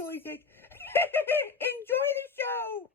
enjoys it. Enjoy the show!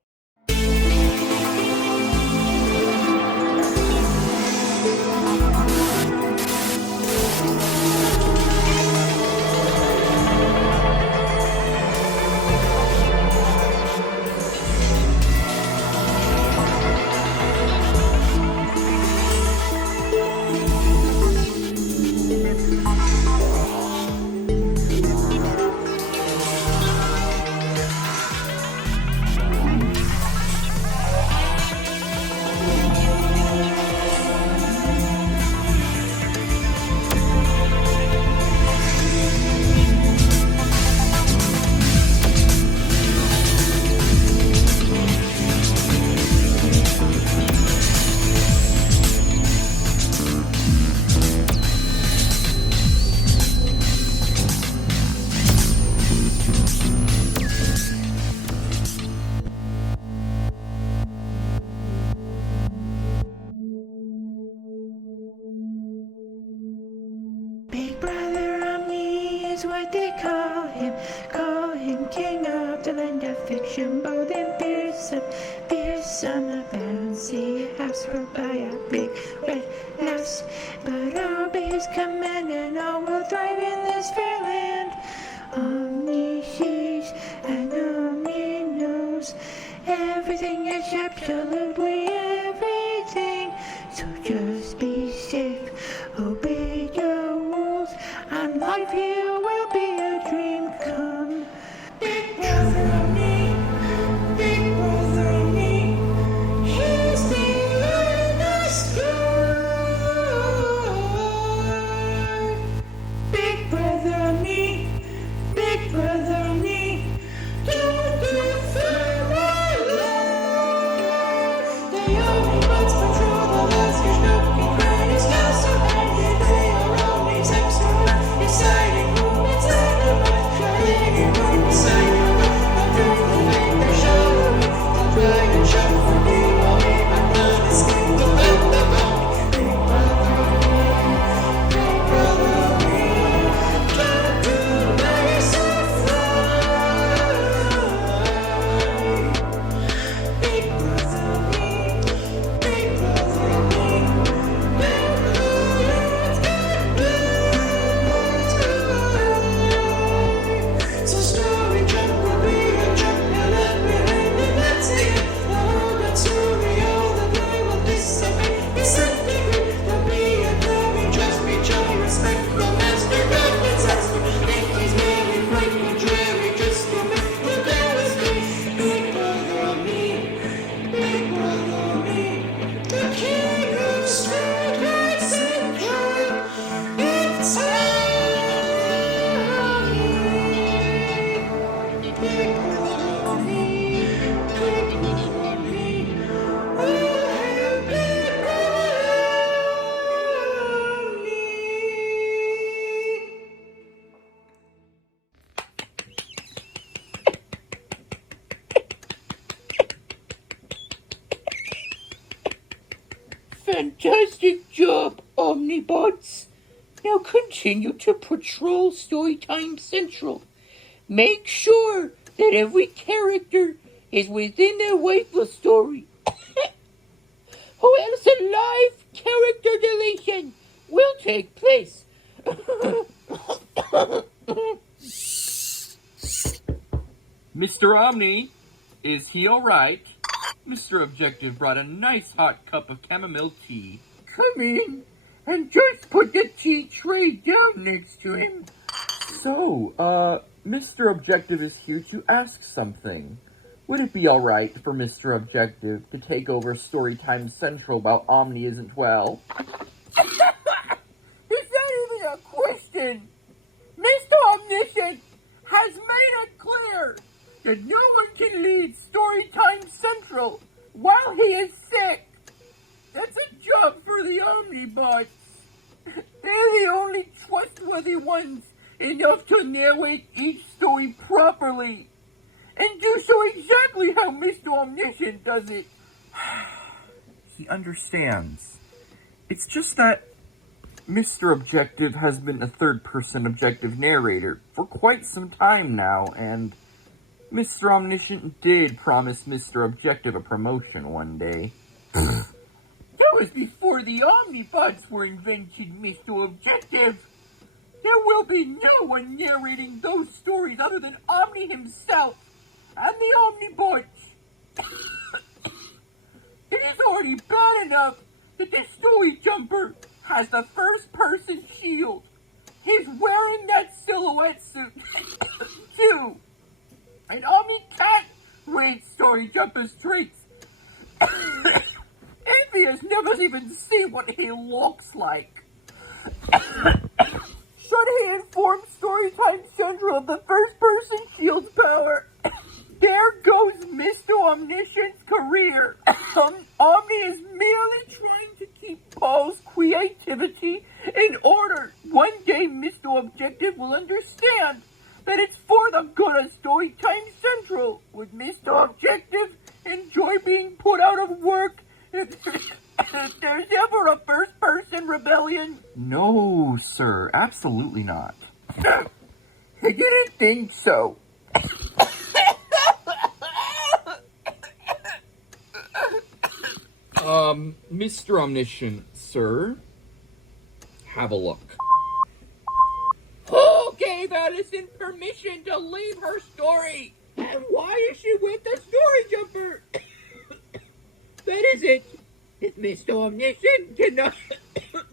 Big Brother Omni is what they call him. Call him king of the land of fiction, bold and fearsome. Fearsome, a fancy house ruled by a big red mouse. But all by his command, and all will thrive in this fair land. Omni sees and Omni knows. Everything is absolutely everything. So just be safe, obey your rules, and life here will be a dream come. Big Brother Omni, Big Brother Omni, he's beyond the sky. Big Brother Omni, Big Brother Omni, don't defy my life. They only once patrol the last year's nookie credits castle, and they are Omni's excellent, exciting movements and a bunch of hanging room beside you. Under the light they're showing the dragon show for me. I'll be my blood is skin to let them out. Big Brother Omni, Big Brother Omni, don't you let yourself fly. Big Brother Omni, Big Brother Omni, let's get so Story Jump will be a jump, now let me hang and let's see it. The whole good story, all the play will dissipate. It's something great, there'll be a coming, just be jolly, respect the master, God disaster. Think he's merely frightful, dreary, just to make the balance clean. Big Brother Omni, Big Brother Omni, the king of Storytime Central. It's Omni. Big Brother Omni, Big Brother Omni, oh hail Big Brother Omni. Fantastic job, Omnibots. Now continue to patrol Storytime Central. Make sure that every character is within their weightless story. Or else a live character deletion will take place. Mr. Omni, is he alright? Mr. Objective brought a nice hot cup of chamomile tea. Come in and just put the tea tray down next to him. So, Mr. Objective is here to ask something. Would it be alright for Mr. Objective to take over Storytime Central while Omni isn't well? Is that even a question? Mr. Omniscient has made it clear that no one can lead Storytime Central while he is sick. That's a job for the Omnibots. They're the only trustworthy ones enough to narrate each story properly and do so exactly how Mr. Omniscient does it. He understands. It's just that Mr. Objective has been a third-person objective narrator for quite some time now, and Mr. Omniscient did promise Mr. Objective a promotion one day. That was before the Omnibots were invented, Mr. Objective. There will be no one narrating those stories other than Omni himself and the Omnibots. It is already bad enough that the Story Jumper has the first-person shield. He's wearing that silhouette suit, too. And Omni can't read Story Jumper's traits. Envy has never even seen what he looks like. Should he inform Storytime Central of the first-person shield's power, there goes Mr. Omniscient's career. Omni is merely trying to keep Paul's creativity in order. One day, Mr. Objective will understand that it's for the good of Storytime Central. Would Mr. Objective enjoy being put out of work if there's ever a first-person rebellion? No, sir, absolutely not. I didn't think so. Mr. Omniscient, sir, have a look. Who gave Allison permission to leave her story? And why is she with the Story Jumper? That is it. If Mr. Omniscient cannot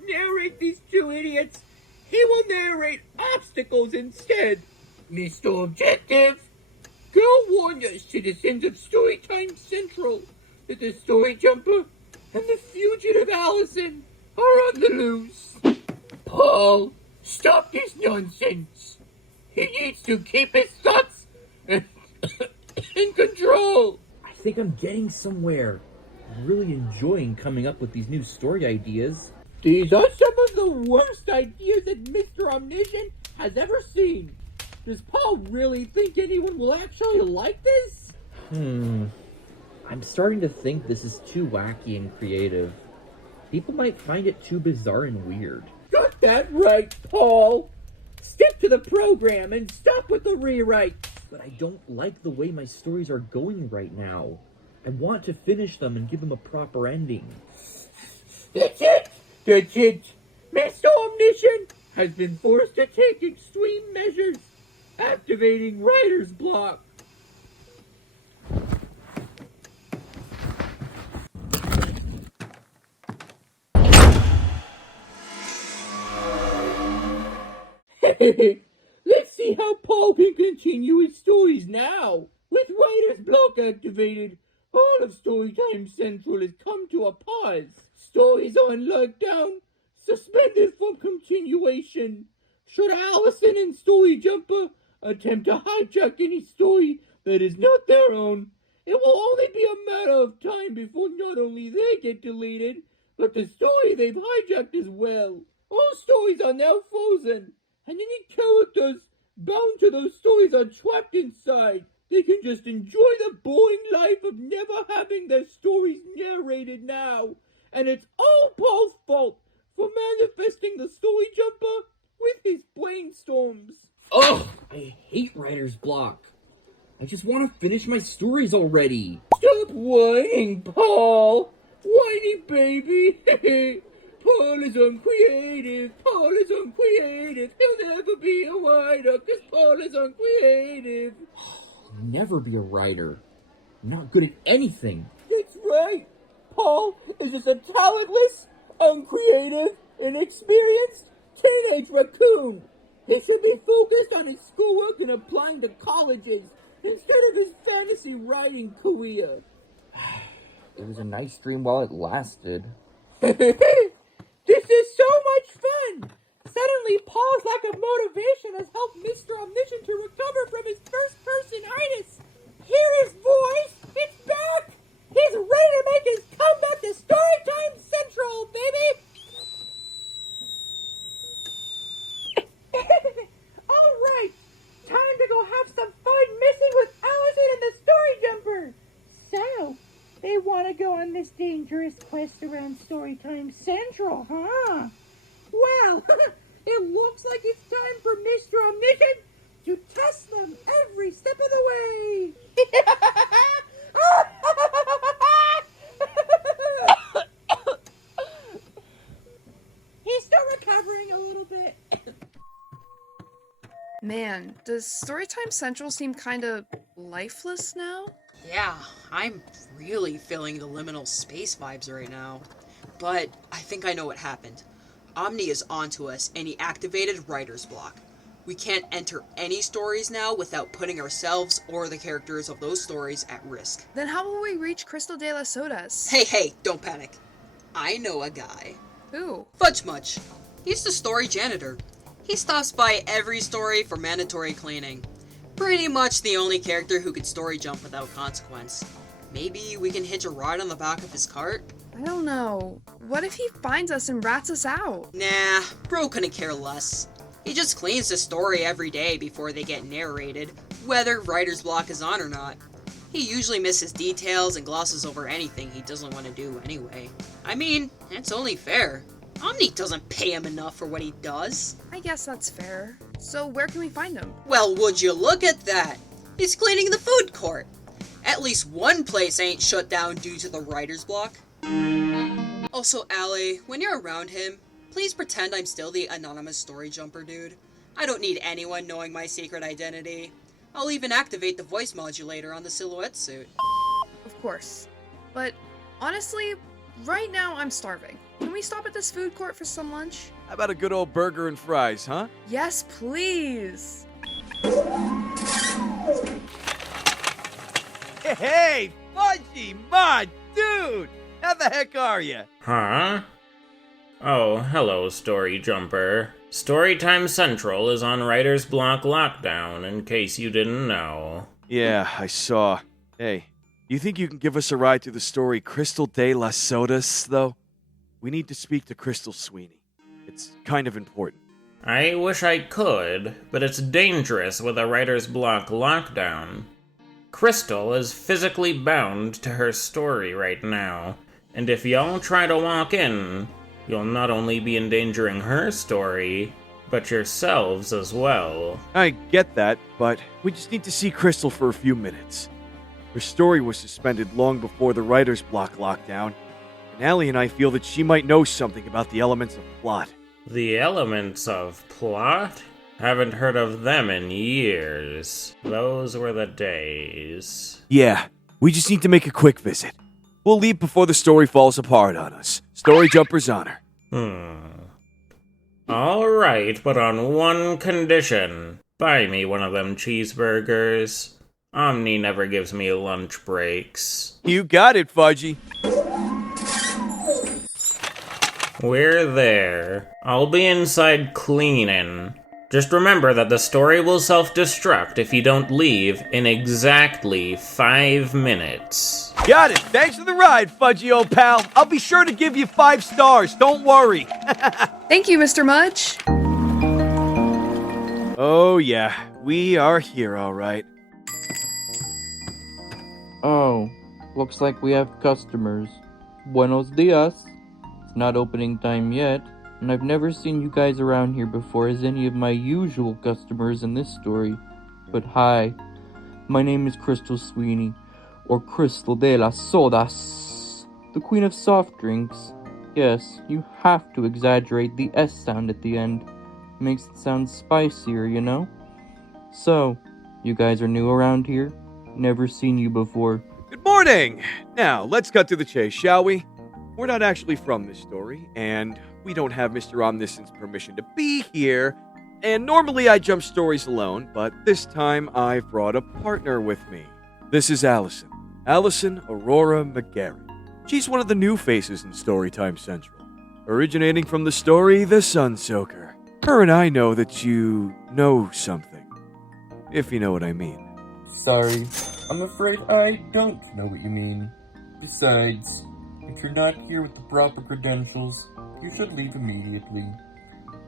narrate these two idiots, he will narrate obstacles instead. Mr. Objective, go warn the citizens of Storytime Central that the Story Jumper and the fugitive Allison are on the loose. Paul, stop this nonsense. He needs to keep his thoughts in control. I think I'm getting somewhere. I'm really enjoying coming up with these new story ideas. These are some of the worst ideas that Mr. Omniscient has ever seen. Does Paul really think anyone will actually like this? I'm starting to think this is too wacky and creative. People might find it too bizarre and weird. Got that right, Paul. Stick to the program and stop with the rewrites. But I don't like the way my stories are going right now. I want to finish them and give them a proper ending. That's it! That's it! Mr. Omniscient has been forced to take extreme measures, activating writer's block. Let's see how Paul can continue his stories now. With writer's block activated, all of Storytime Central has come to a pause. Stories on lockdown, suspended from continuation. Should Allison and Story Jumper attempt to hijack any story that is not their own, it will only be a matter of time before not only they get deleted, but the story they've hijacked as well. All stories are now frozen, and any characters bound to those stories are trapped inside. They can just enjoy the boring life of never having their stories narrated now. And it's all Paul's fault for manifesting the Story Jumper with his brainstorms. Ugh! I hate writer's block. I just want to finish my stories already. Stop whining, Paul. Whiny baby. Paul is uncreative. Paul is uncreative. He'll never be a writer because Paul is uncreative. I'll never be a writer. I'm not good at anything. That's right. Paul is just a talentless, uncreative, inexperienced teenage raccoon. He should be focused on his schoolwork and applying to colleges instead of his fantasy writing career. It was a nice dream while it lasted. This is so much fun! Suddenly, Paul's lack of motivation has helped Mr. Omniscient to recover from his first-person-itis. Hear his voice! It's back! He's ready to make his comeback to Storytime Central, baby! All right, time to go have some fun messing with Allison and the Story Jumper. So, they want to go on this dangerous quest around Storytime Central, huh? Well, it looks like it's time for Mr. Omniscient to test them every step of the way. does Storytime Central seem kinda lifeless now? Yeah, I'm really feeling the liminal space vibes right now. But I think I know what happened. Omni is onto us and he activated writer's block. We can't enter any stories now without putting ourselves or the characters of those stories at risk. Then how will we reach Crystal de las Sodas? Hey, don't panic. I know a guy. Who? Fudge Much. He's the story janitor. He stops by every story for mandatory cleaning. Pretty much the only character who could story jump without consequence. Maybe we can hitch a ride on the back of his cart? I don't know. What if he finds us and rats us out? Nah, bro couldn't care less. He just cleans the story every day before they get narrated, whether writer's block is on or not. He usually misses details and glosses over anything he doesn't want to do anyway. I mean, it's only fair. Omni doesn't pay him enough for what he does. I guess that's fair. So where can we find him? Well, would you look at that? He's cleaning the food court. At least one place ain't shut down due to the writer's block. Also, Allie, when you're around him, please pretend I'm still the anonymous story jumper dude. I don't need anyone knowing my secret identity. I'll even activate the voice modulator on the silhouette suit. Of course. But honestly, right now I'm starving. Can we stop at this food court for some lunch? How about a good old burger and fries, huh? Yes, please. Hey, Fudgy, my dude! How the heck are you? Huh? Oh, hello, Story Jumper. Storytime Central is on writer's block lockdown, in case you didn't know. Yeah, I saw. Hey, you think you can give us a ride to the story Crystal de las Sodas, though? We need to speak to Crystal Sweeney. It's kind of important. I wish I could, but it's dangerous with a writer's block lockdown. Crystal is physically bound to her story right now, and if y'all try to walk in, you'll not only be endangering her story, but yourselves as well. I get that, but we just need to see Crystal for a few minutes. Her story was suspended long before the writer's block lockdown, and Allie and I feel that she might know something about the elements of plot. The elements of plot? Haven't heard of them in years. Those were the days. Yeah, we just need to make a quick visit. We'll leave before the story falls apart on us. Story Jumper's honor. Alright, but on one condition. Buy me one of them cheeseburgers. Omni never gives me lunch breaks. You got it, Fudgy. We're there. I'll be inside cleaning. Just remember that the story will self-destruct if you don't leave in exactly 5 minutes. Got it. Thanks for the ride, Fudgy old pal. I'll be sure to give you 5 stars. Don't worry. Thank you, Mr. Mudge. Oh, yeah. We are here, all right. Oh, looks like we have customers. Buenos dias. It's not opening time yet, and I've never seen you guys around here before as any of my usual customers in this story. But hi, my name is Crystal Sweeney, or Crystal de las Sodas, the queen of soft drinks. Yes, you have to exaggerate the S sound at the end. Makes it sound spicier, you know? So, you guys are new around here? Never seen you before. Good morning. Now, let's cut to the chase, shall we? We're not actually from this story, and we don't have Mr. Omniscient's permission to be here. And normally I jump stories alone, but this time I've brought a partner with me. This is Allison. Allison Aurora McGarrett. She's one of the new faces in Storytime Central, originating from the story The Sunsoaker. Her and I know that you know something, if you know what I mean. Sorry, I'm afraid I don't know what you mean. Besides, if you're not here with the proper credentials, you should leave immediately.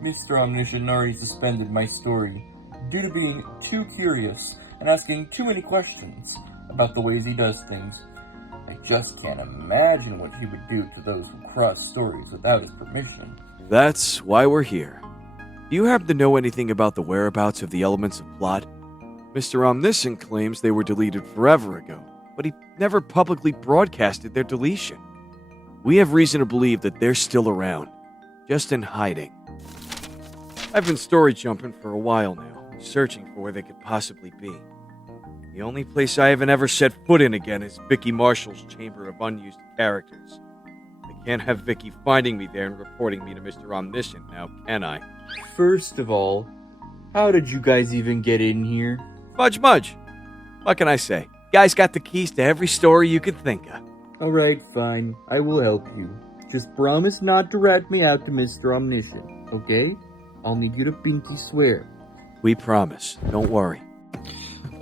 Mr. Omniscient already suspended my story due to being too curious and asking too many questions about the ways he does things. I just can't imagine what he would do to those who cross stories without his permission. That's why we're here. Do you happen to know anything about the whereabouts of the elements of plot? Mr. Omniscient claims they were deleted forever ago, but he never publicly broadcasted their deletion. We have reason to believe that they're still around, just in hiding. I've been story jumping for a while now, searching for where they could possibly be. The only place I haven't ever set foot in again is Vicky Marshall's chamber of unused characters. I can't have Vicky finding me there and reporting me to Mr. Omniscient now, can I? First of all, how did you guys even get in here? Mudge. What can I say? Guys got the keys to every story you could think of. Alright, fine. I will help you. Just promise not to rat me out to Mr. Omniscient, okay? I'll need you to pinky swear. We promise. Don't worry.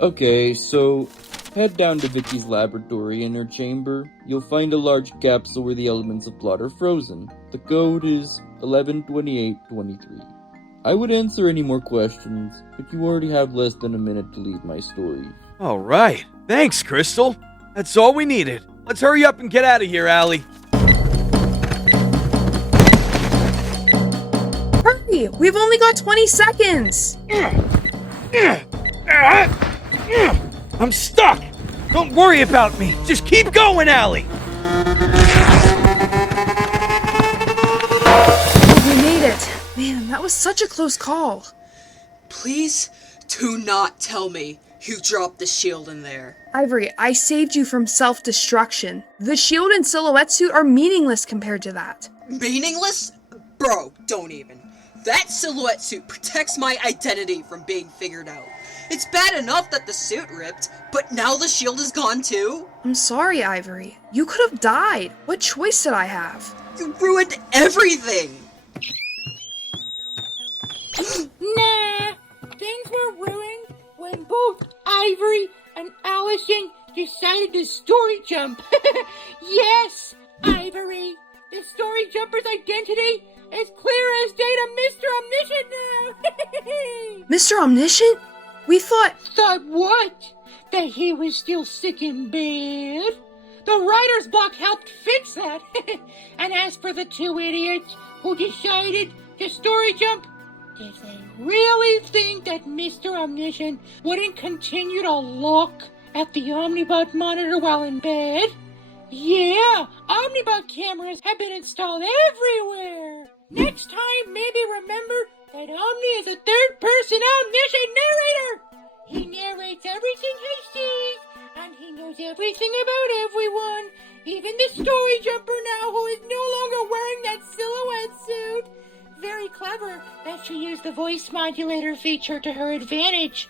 Okay, so head down to Vicky's laboratory. In her chamber, you'll find a large capsule where the elements of plot are frozen. The code is 112823. I would answer any more questions, but you already have less than a minute to leave my story. All right. Thanks, Crystal. That's all we needed. Let's hurry up and get out of here, Allie. Hurry! We've only got 20 seconds! I'm stuck! Don't worry about me. Just keep going, Allie! We made it. Man, that was such a close call. Please do not tell me you dropped the shield in there. Ivory, I saved you from self-destruction. The shield and silhouette suit are meaningless compared to that. Meaningless? Bro, don't even. That silhouette suit protects my identity from being figured out. It's bad enough that the suit ripped, but now the shield is gone too? I'm sorry, Ivory. You could have died. What choice did I have? You ruined everything! Nah, things were ruined when both Ivory and Allison decided to story jump. Yes, Ivory, the story jumper's identity is clear as day to Mr. Omniscient now. Mr. Omniscient? We thought... Thought what? That he was still sick in bed? The writer's block helped fix that. And as for the two idiots who decided to story jump, did they really think that Mr. Omniscient wouldn't continue to look at the Omnibot monitor while in bed? Yeah, Omnibot cameras have been installed everywhere. Next time, maybe remember that Omni is a third-person omniscient narrator. He narrates everything he sees, and he knows everything about everyone, even the story jumper now who is no longer wearing that silhouette suit. Very clever that she used the voice modulator feature to her advantage.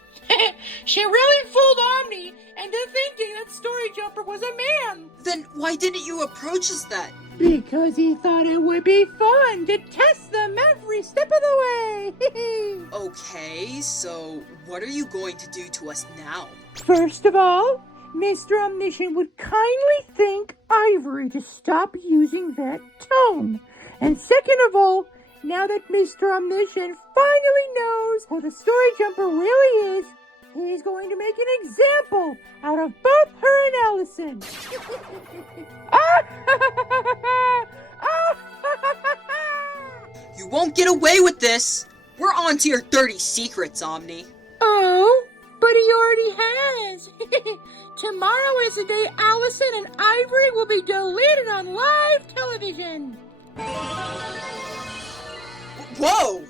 She really fooled Omni into thinking that Story Jumper was a man. Then why didn't you approach us then? Because he thought it would be fun to test them every step of the way. Okay, so what are you going to do to us now? First of all, Mr. Omniscient would kindly thank Ivory to stop using that tone. And second of all, now that Mr. Omniscient finally knows who the Story Jumper really is, he's going to make an example out of both her and Allison. You won't get away with this! We're on to your dirty secrets, Omni. Oh, but he already has. Tomorrow is the day Allison and Ivory will be deleted on live television. Whoa!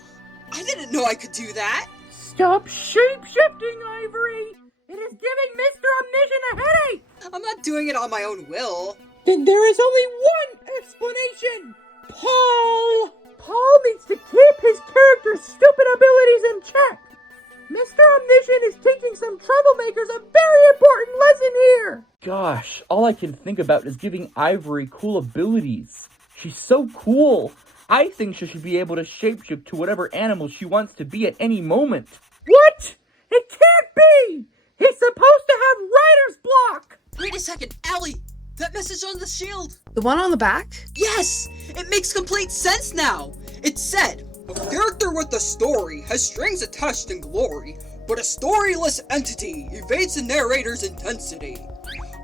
I didn't know I could do that! Stop shape-shifting, Ivory! It is giving Mr. Omniscient a headache! I'm not doing it on my own will. Then there is only one explanation! Paul! Paul needs to keep his character's stupid abilities in check! Mr. Omniscient is teaching some troublemakers a very important lesson here! Gosh, all I can think about is giving Ivory cool abilities. She's so cool. I think she should be able to shapeshift to whatever animal she wants to be at any moment. What? It can't be! He's supposed to have writer's block! Wait a second, Allie! That message on the shield! The one on the back? Yes! It makes complete sense now! It said, a character with a story has strings attached in glory, but a storyless entity evades the narrator's intensity.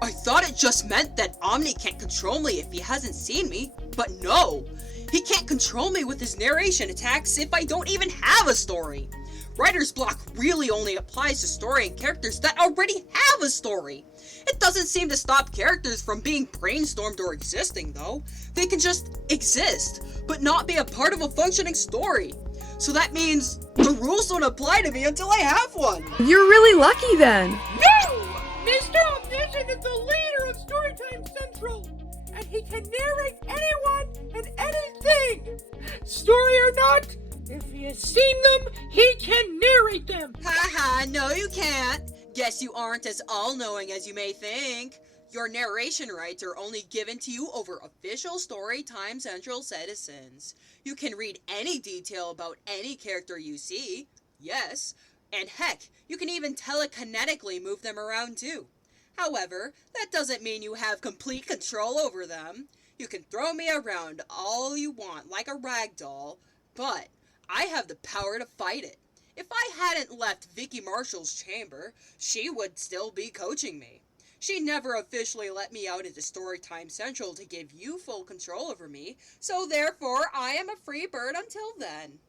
I thought it just meant that Omni can't control me if he hasn't seen me, but no! He can't control me with his narration attacks if I don't even have a story. Writer's block really only applies to story and characters that already have a story. It doesn't seem to stop characters from being brainstormed or existing though. They can just exist, but not be a part of a functioning story. so that means the rules don't apply to me until I have one. You're really lucky then. No! Mr. Omniscient is the leader of Storytime Central, and he can narrate anyone and anything. Story or not, if he has seen them, he can narrate them. Haha, no you can't. Guess you aren't as all-knowing as you may think. Your narration rights are only given to you over official Storytime Central citizens. You can read any detail about any character you see, yes, and heck, you can even telekinetically move them around too. However, that doesn't mean you have complete control over them. You can throw me around all you want like a rag doll, but I have the power to fight it. If I hadn't left Vicky Marshall's chamber, she would still be coaching me. She never officially let me out into Storytime Central to give you full control over me, so therefore I am a free bird until then.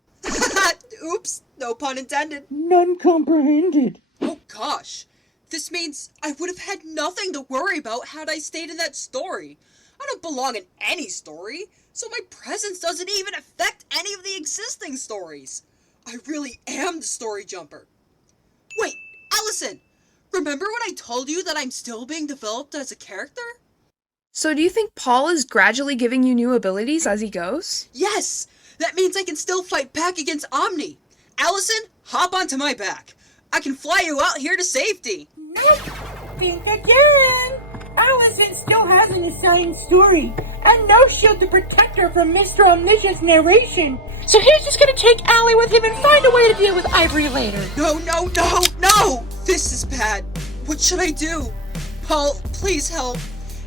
Oops, no pun intended. None comprehended. Oh gosh, this means I would have had nothing to worry about had I stayed in that story. I don't belong in any story, so my presence doesn't even affect any of the existing stories. I really am the Story Jumper. Wait, Allison! Remember when I told you that I'm still being developed as a character? So do you think Paul is gradually giving you new abilities as he goes? Yes! That means I can still fight back against Omni. Allison, hop onto my back. I can fly you out here to safety. Nope. Think again. Allison still has an exciting story and no shield to protect her from Mr. Omniscient's narration. So he's just gonna take Allie with him and find a way to deal with Ivory later. No! This is bad. What should I do? Paul, please help.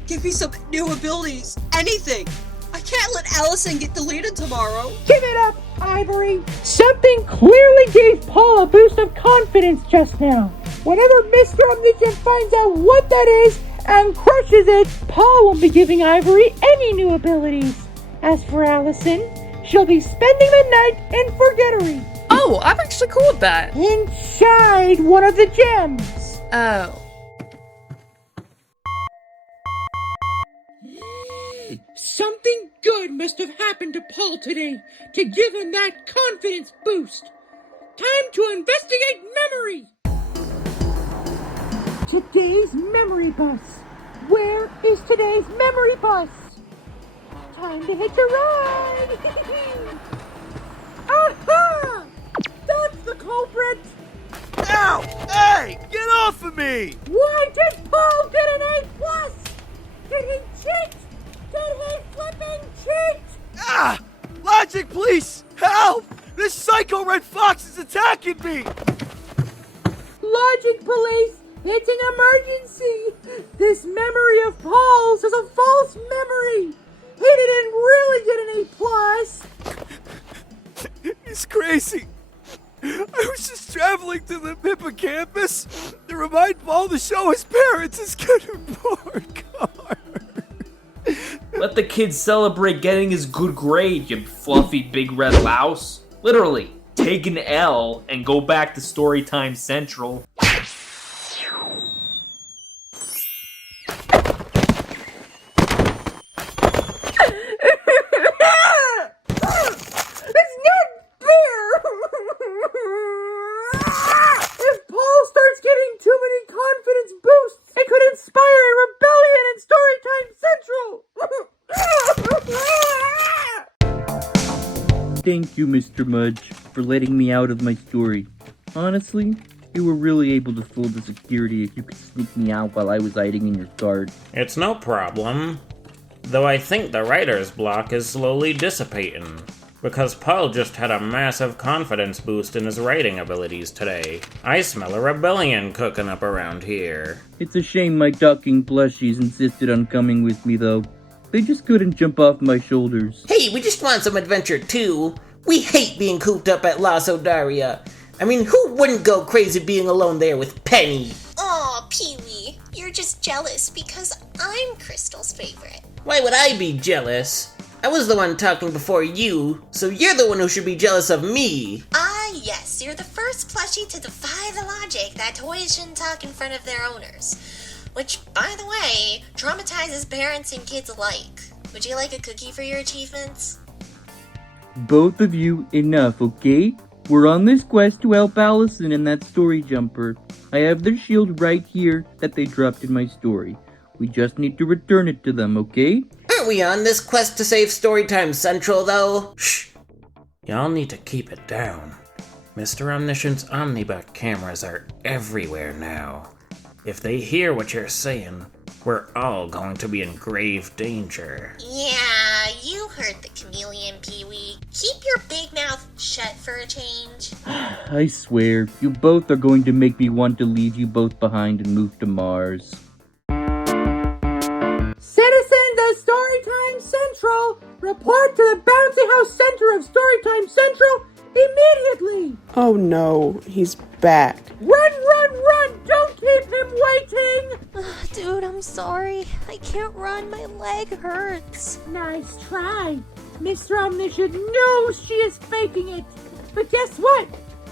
Give me some new abilities. Anything. I can't let Allison get deleted tomorrow. Give it up, Ivory. Something clearly gave Paul a boost of confidence just now. Whenever Mr. Omniscient finds out what that is and crushes it, Paul won't be giving Ivory any new abilities. As for Allison, she'll be spending the night in Forgettery. Oh, I'm actually cool with that. Inside one of the gems. Oh. Something good must have happened to Paul today to give him that confidence boost. Time to investigate memory. Today's memory bus. Where is today's memory bus? Time to hitch a ride. Aha! That's the culprit. Ow! Hey! Get off of me! Why did Paul get an A+? Did he cheat? Did he flipping cheat? Ah! Logic, please! Help! This psycho red fox is attacking me! Logic, police! It's an emergency! This memory of Paul's is a false memory! He didn't really get an A+. He's crazy. I was just traveling to the hippocampus to remind Paul to show his parents his good report card. Let the kid celebrate getting his good grade, you fluffy big red louse. Literally, take an L and go back to Storytime Central. It's not fair! If Paul starts getting too many confidence boosts, it could inspire a rebellion in Storytime Central! Thank you, Mr. Mudge, for letting me out of my story. Honestly, you were really able to fool the security if you could sneak me out while I was hiding in your guard. It's no problem. Though I think the writer's block is slowly dissipating, because Paul just had a massive confidence boost in his writing abilities today. I smell a rebellion cooking up around here. It's a shame my talking plushies insisted on coming with me, though. They just couldn't jump off my shoulders. Hey, we just want some adventure too. We hate being cooped up at La Sodaria. I mean, who wouldn't go crazy being alone there with Penny? Aw, Pee-wee, you're just jealous because I'm Crystal's favorite. Why would I be jealous? I was the one talking before you, so you're the one who should be jealous of me. Ah, yes, you're the first plushie to defy the logic that toys shouldn't talk in front of their owners. Which, by the way, traumatizes parents and kids alike. Would you like a cookie for your achievements? Both of you, enough, okay? We're on this quest to help Allison and that Story Jumper. I have their shield right here that they dropped in my story. We just need to return it to them, okay? Aren't we on this quest to save Storytime Central, though? Shh! Y'all need to keep it down. Mr. Omniscient's Omnibot cameras are everywhere now. If they hear what you're saying, we're all going to be in grave danger. Yeah, you heard the chameleon, Pee-wee. Keep your big mouth shut for a change. I swear, you both are going to make me want to leave you both behind and move to Mars. Citizens of Storytime Central, report to the Bouncy House Center of Storytime Central immediately! Oh no, he's back. Run, run, run! Don't keep him waiting! Dude, I'm sorry. I can't run. My leg hurts. Nice try. Mr. Omniscient knows she is faking it. But guess what?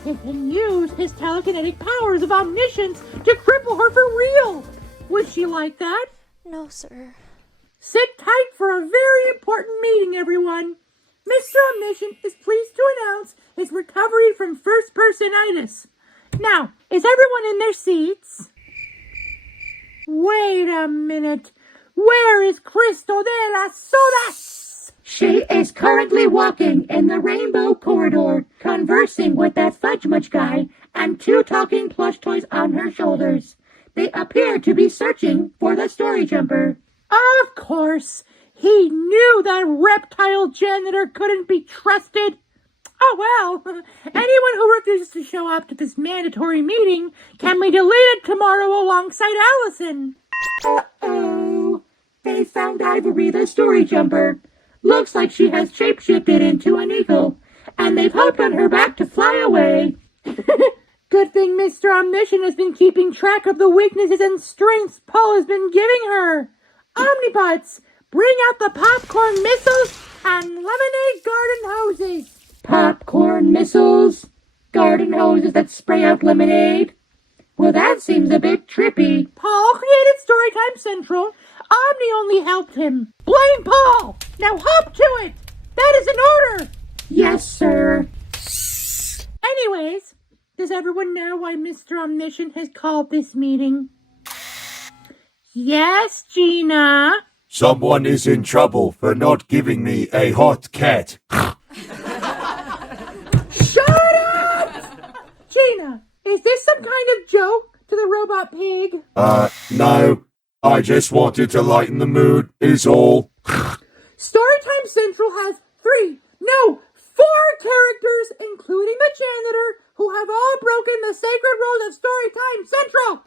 He can use his telekinetic powers of omniscience to cripple her for real. Would she like that? No, sir. Sit tight for a very important meeting, everyone. Mr. Omniscient is pleased to announce his recovery from first-personitis. Now, is everyone in their seats? Wait a minute. Where is Crystal de las Sodas? She is currently walking in the Rainbow Corridor, conversing with that fudge-much guy and 2 talking plush toys on her shoulders. They appear to be searching for the Story Jumper. Of course. He knew that reptile janitor couldn't be trusted. Oh well, anyone who refuses to show up to this mandatory meeting can be deleted tomorrow alongside Allison. Uh-oh. They found Ivory the Story Jumper. Looks like she has shapeshifted into an eagle, and they've hopped on her back to fly away. Good thing Mr. Omniscient has been keeping track of the weaknesses and strengths Paul has been giving her. Omnibots, bring out the popcorn missiles and lemonade garden hoses. Popcorn missiles? Garden hoses that spray out lemonade? Well, that seems a bit trippy. Paul created Storytime Central. Omni only helped him. Blame Paul! Now hop to it! That is an order! Yes, sir. Anyways, does everyone know why Mr. Omniscient has called this meeting? Yes, Gina? Someone is in trouble for not giving me a hot cat. Shut up! Gina, is this some kind of joke to the robot pig? No. I just wanted to lighten the mood, is all. Storytime Central has 4 characters, including the janitor, who have all broken the sacred rules of Storytime Central.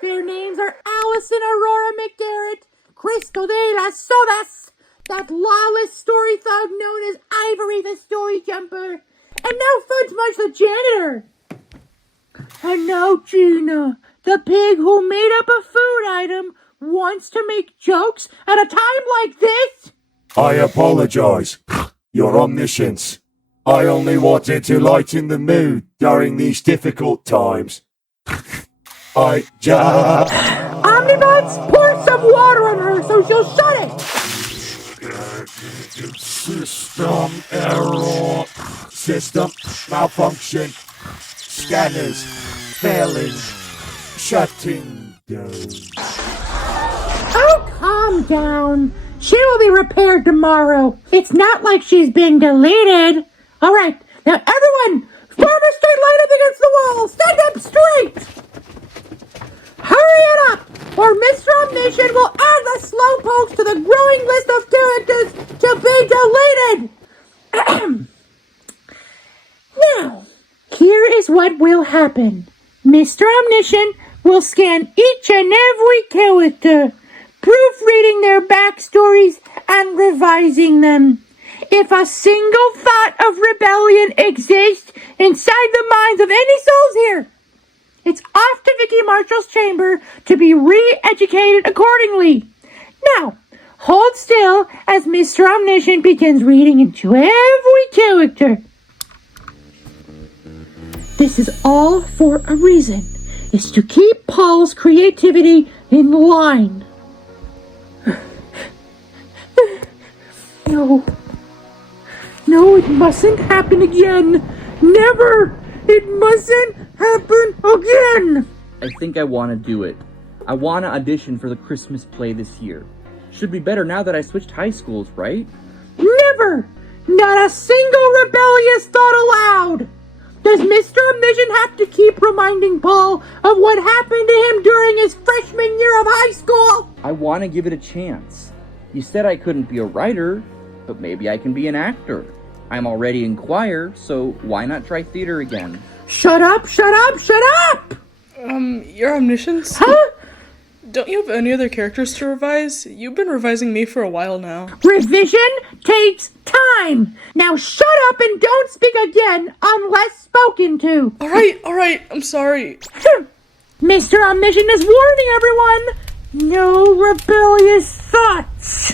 Their names are Allison Aurora McGarrett, Crystal de las Sodas, that lawless story thug known as Ivory the Story Jumper, and now Fudge the janitor. And now Gina, the pig who made up a food item, wants to make jokes at a time like this? I apologize, Your Omniscience. I only wanted to lighten the mood during these difficult times. Omnibots, pour some water on her so she'll shut it! System error. System malfunction. Scanners failing. Shutting down. Oh, calm down. She will be repaired tomorrow. It's not like she's been deleted. All right, now everyone, form a straight line up against the wall. Stand up straight. Hurry it up, or Mr. Omniscient will add the slowpokes to the growing list of characters to be deleted. Now, here is what will happen. Mr. Omniscient will scan each and every character, proofreading their backstories and revising them. If a single thought of rebellion exists inside the minds of any souls here, it's off to Vicky Marshall's chamber to be re-educated accordingly. Now, hold still as Mr. Omniscient begins reading into every character. This is all for a reason. It's to keep Paul's creativity in line. No. No, it mustn't happen again. Never! It mustn't happen again! I think I want to do it. I want to audition for the Christmas play this year. Should be better now that I switched high schools, right? Never! Not a single rebellious thought allowed! Does Mr. Omniscient have to keep reminding Paul of what happened to him during his freshman year of high school? I want to give it a chance. You said I couldn't be a writer, but maybe I can be an actor. I'm already in choir, so why not try theater again? Shut up, shut up, shut up! Your Omniscience? Huh? Don't you have any other characters to revise? You've been revising me for a while now. Revision takes time! Now shut up and don't speak again unless spoken to! Alright, I'm sorry. Mr. Omniscient is warning everyone! No rebellious thoughts!